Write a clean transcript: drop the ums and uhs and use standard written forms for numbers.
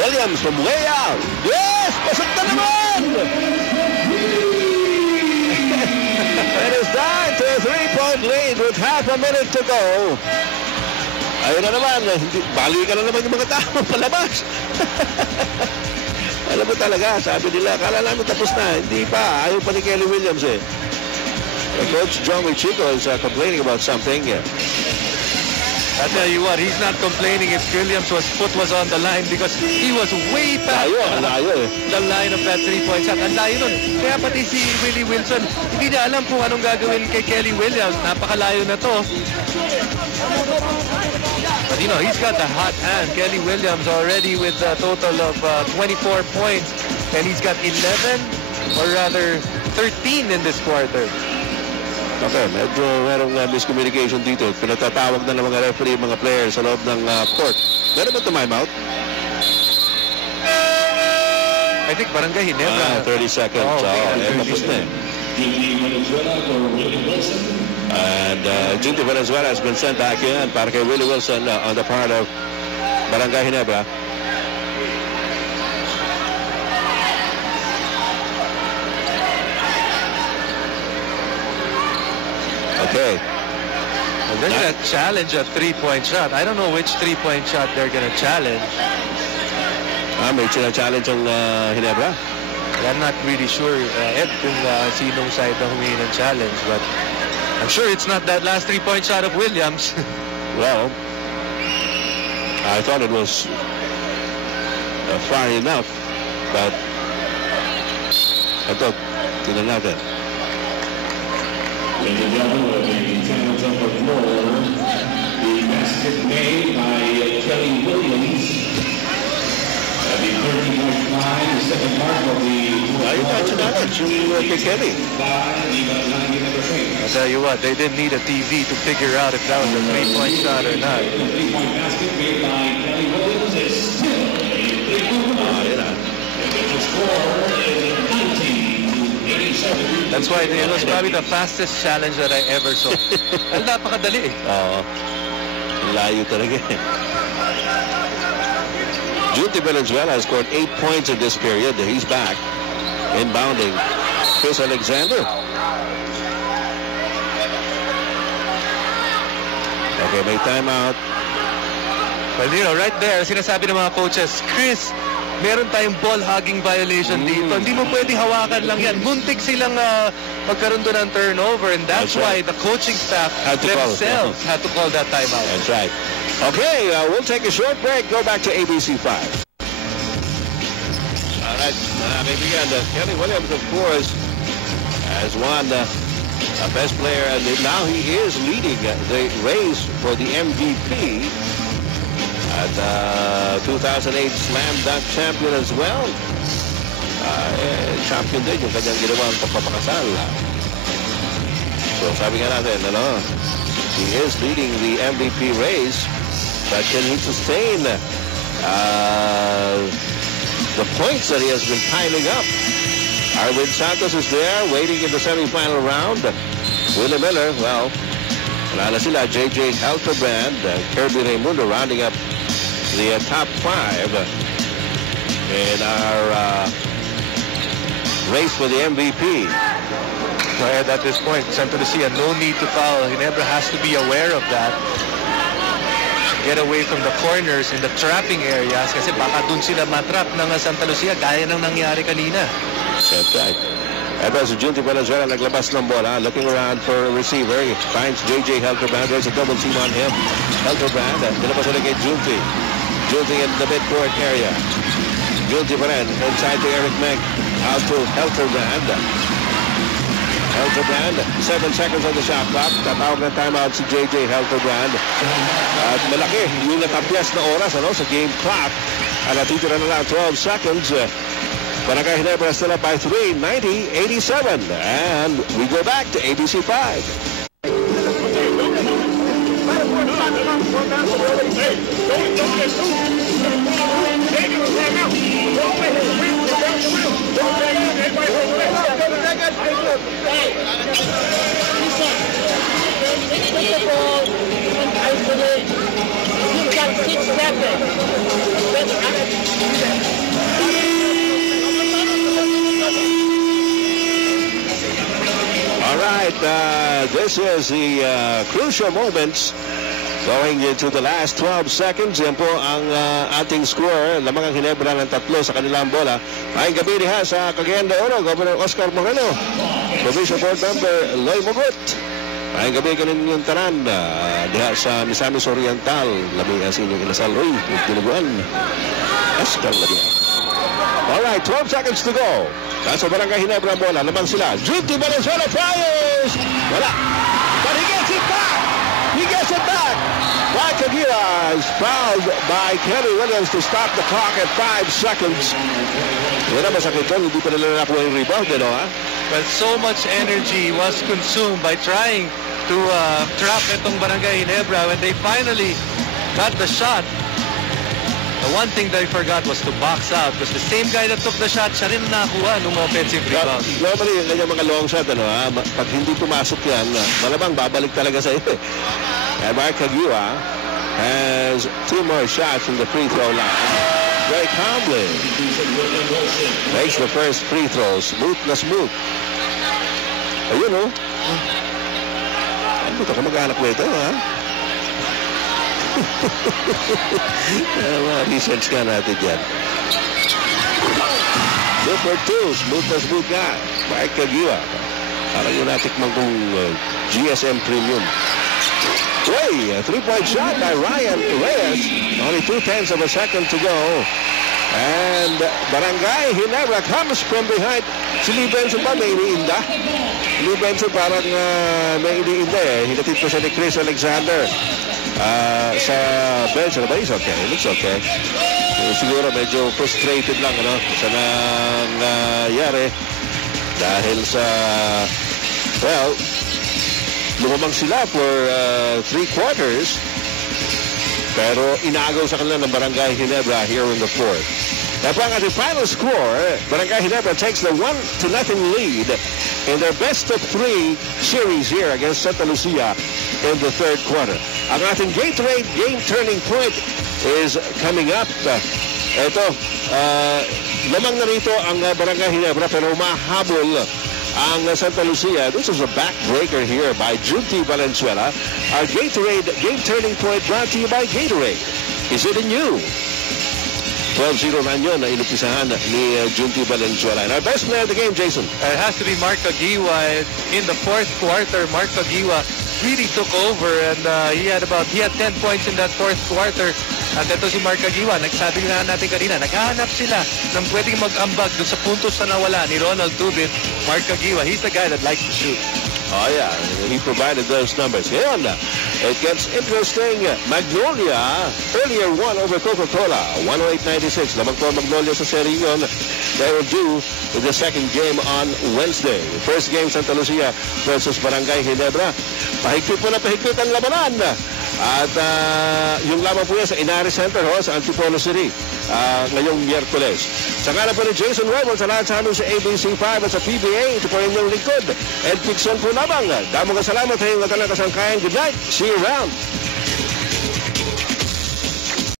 Williams from way out. Yes! Pasok na naman! And it's down to a 3-point lead with half a minute to go. Ayun na naman, balikan na naman yung mga tao palabas. Alam mo talaga, sabi nila, akala namin tapos na. Hindi pa, ayaw pa ni Kelly Williams eh. Coach Joey Chico is complaining about something. I tell you what, he's not complaining if Williams' foot was on the line because he was way past the line of that 3-point shot. Ang layo nun. Kaya pati si Willie Wilson, hindi niya alam kung anong gagawin kay Kelly Williams. Napakalayo na to. But you know, he's got the hot hand. Kelly Williams already with a total of 24 points. And he's got 11, or rather 13 in this quarter. Okay, medyo merong miscommunication dito. Pinatatawag na ng mga referee, mga players sa loob ng court. Meron ba timeout? I think Barangay Ginebra. 30 seconds. Tapos na. And Junti Valenzuela has been sent back in para kay Willie Wilson on the part of Barangay Ginebra. Okay. Well, they're going to challenge a 3-point shot. I don't know which 3-point shot they're going to challenge. May challenge ang Ginebra? I'm not really sure, Ed, kung sinong side na humingi ng challenge. But I'm sure it's not that last 3-point shot of Williams. Well, I thought it was far enough. But I thought, tingnan natin. Ladies and gentlemen, with the 10 number 4, the basket made by Kelly Williams. The 30.5, the second mark of the... You mentioned that, Kelly. I'll tell you what, they didn't need a TV to figure out if that was a 3-point shot or not. The 3-point basket made by Kelly Williams is still a 3-point shot. The score is 19-87. That's why it was probably the fastest challenge that I ever saw. Ang napakadali eh. Layo talaga eh. Junti Valenzuela has scored 8 points in this period. He's back. Inbounding. Chris Alexander. Okay, may timeout. Well, you know, right there, sinasabi ng mga coaches, Chris, meron tayong ball hogging violation dito. Hindi mo pwede hawakan lang yan. Muntik silang magkaroon doon ng turnover, and that's why the coaching staff themselves had to call that timeout. That's right. Okay, we'll take a short break. Go back to ABC 5. All right, kaibigan, Kelly Williams, of course, has won Best Player, and now he is leading the race for the MVP. At 2008 Slam Dunk champion as well. Champion din yung kanyang ginawang pagpapakasal. So sabi nga natin, he is leading the MVP race, but can he sustain the points that he has been piling up? Arvin Santos is there waiting in the semifinal round. Willie Miller, well, wala na sila. JJ Halterbrand, Kirby Raimundo rounding up the top 5 in our race for the MVP. So at this point, Santa Lucia, no need to foul. Ginebra has to be aware of that. Get away from the corners in the trapping areas kasi baka dun sila matrap ng Santa Lucia gaya ng nangyari kanina. That's right. Eto si Junti Valenzuela naglabas ng bola, looking around for a receiver. He finds JJ Halterbrand. There's a double team on him. Halterbrand, nilabas ulit kay Junti. Junti in the midcourt area. Junti pa rin, inside to Eric Meg. Out to Halterbrand. Halterbrand, 7 seconds on the shot clock. Tatawag ng timeout si JJ Halterbrand. At malaki yung natapyas na oras sa game clock. At natitira na lang 12 seconds. Barangay Ginebra still up by 3, 90-87. And we go back to ABC 5. You've got 6 seconds. this is the crucial moments going into the last 12 seconds. Yan po ang ating score. Lamang ang Ginebra ng 3 sa kanilang bola. Maayong gabi diha sa Cagayan de Oro, Governor Oscar Moreno, Provincial Board Member Loy Mugut. Maayong gabi kanin yung tanan diha sa Misamis Oriental. Labi ang inyong inasal Roy Tinuguan Oscar Lagyan. Alright, 12 seconds to go. Nasa Barangay Ginebra ang bola. Lamang sila. Juti Valenzuela fires! Wala. But he gets it back! He gets it back! Mike Aguila is fouled by Kelly Williams to stop the clock at 5 seconds. Yan ang masakit doon. Hindi pa nila nakuha yung rebound, ha? Well, so much energy was consumed by trying to trap itong Barangay Ginebra when they finally got the shot. The one thing they forgot was to box out because the same guy that took the shot, siya rin nakuha ng offensive rebound. Normally, yung kanyang mga long shot, pag hindi pumasok yan, malamang babalik talaga sa iyo. And Mark Aguila has 2 more shots in the free throw line. Very calmly makes the first free throw. Smooth na smooth. Ayun, ano ito? Kamag-anak mo ito, ha? Research ka natin yan. Super 2, smooth na smooth nga. Mark Aguila. Parang yung natikman kong GSM Premium. Way, a 3-point shot by Ryan Reyes. Only 2/10 of a second to go. And Barangay Ginebra comes from behind. Si Lee Benson ba may iniinda? Lee Benson parang may iniinda eh. Hinatid pa siya ni Chris Alexander. Sa bench, ba? It's okay. It looks okay. Siguro medyo frustrated lang, sa nangyari. Dahil sa, well, lumamang sila for 3 quarters. Pero inagaw sa kanila ng Barangay Ginebra here in the 4th. Now, at the final score, Barangay Ginebra takes the 1-0 lead in their best-of-3 series here against Santa Lucia in the 3rd quarter. Ang ating Gatorade game turning point is coming up. Ito, lamang na rito ang Barangay Ginebra pero mahabol ang Santa Lucia. This is a backbreaker here by Junti Valenzuela. Our Gatorade game turning point brought to you by Gatorade. Is it in you? 12-0 man yun na inupisahan ni Junti Valenzuela. And our best player of the game, Jason? It has to be Mark Aguila. In the 4th quarter, Mark Aguila really took over and he had 10 points in that 4th quarter. At ito si Mark Aguila, nagsabi na natin kanina, naghahanap sila ng pwedeng mag-ambag dun sa puntos na nawala ni Ronald Tubin. Mark Aguila, he's the guy that likes to shoot. Oh yeah, he provided those numbers. Ngayon, it gets interesting. Magnolia earlier won over Coca-Cola, 108-96. Lamang po Magnolia sa serie yun. They will do the second game on Wednesday. First game, Santa Lucia versus Barangay Ginebra. Pahigpit po na pahigpit ang labanan. At yung laban po yan sa Inaris Center sa Antipolo City ngayong Miyerkules. Sa ngalan po ni Jason Rebel, sa lahat sa amin sa ABC5 at sa PBA, ito po inyong lingkod. Ed Pixon po lamang. Damong kasalamat sa iyong kasangkayan. Good night. See you around.